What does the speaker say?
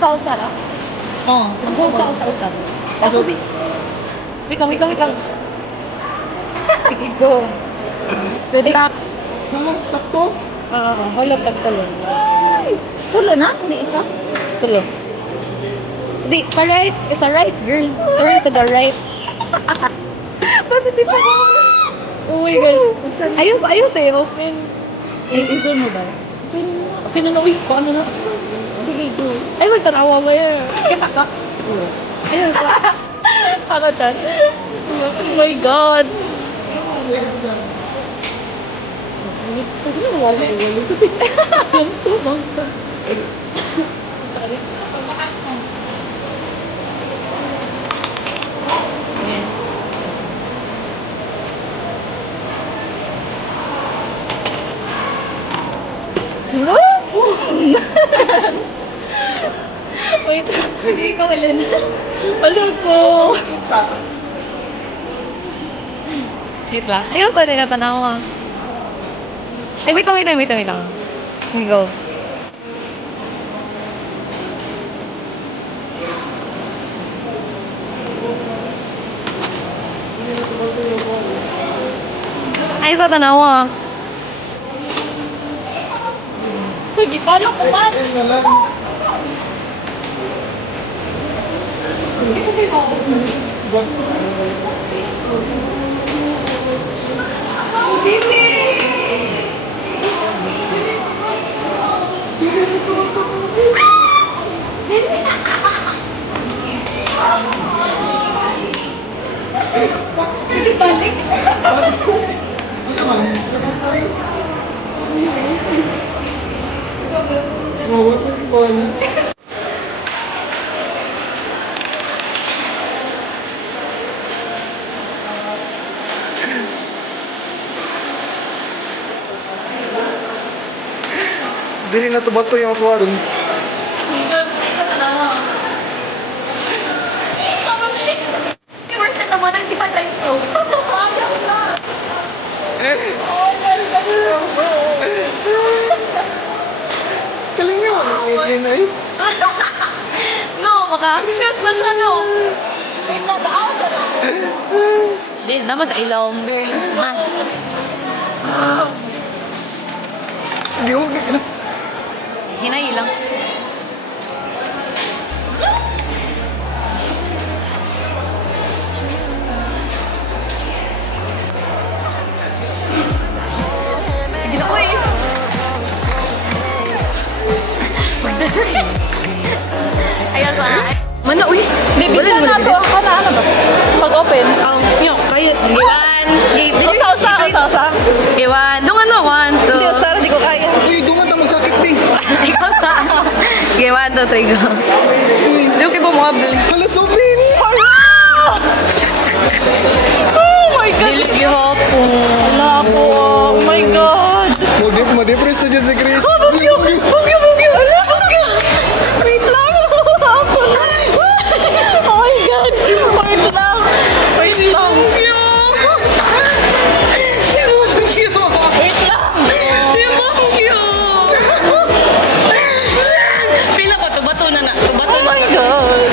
Usa-usa ra? Oo. Maghuta usa-usa. Kaso, wait lang. Sige, go. Pwede ka. Sakto? Hulog tagtulong. Tulo na? Hindi isa? Tulo. Hindi, pa-right. It's a right, girl. Turn to the right. Positive ako. Oh my gosh. Ayos eh. Open. Isun mo ba? Open na uy. Kung ano na. Sige, go. Ay, nagtanawa mo yan. Kita ka. Ayun ka. Pakatan. Oh my God. Pwede na wala. Bangsa. Sorry. Wait, hindi ikaw ilan. Wala ko. Wait lang. Ayaw ko na tanawa. Ay, wait lang. Here we go. Ay, sa tanawa. Sige, paano ko man? Hindi ko kayo Hindi balik. Dili na tubato yung ako ron. Kaling nga, nilin na yun. No, maka-shoot na siya, no? Di, naman sa ilaw, girl. Ha? Hindi ko gano'n. Hinayi lang. Sige na po eh. Ayan ba? Mana, uy. Di, bigyan na to. Ano ba? Pag-open. Yung, kayo. Giwan. Usa. Giwan. Doon ano, 1, 2. Hindi, Sarah, di ko kaya. Uy, dumata mo sakit, Bing. Ikaw sa... Okay, 1, 2, 3, go. Doon kayo bumabli. Hala, Sobin! Oh my God! Dilig yung hapon. Wala po. Oh my God! Madepress na dyan si Chris. Oh, bugyo! Wala, bugyo! Wait lang! Ako na! Oh my God! Wait lang! Wait lang! Si Mungkyo! Wait lang! Si Mungkyo! Pila ko, tubato na na. Oh my God!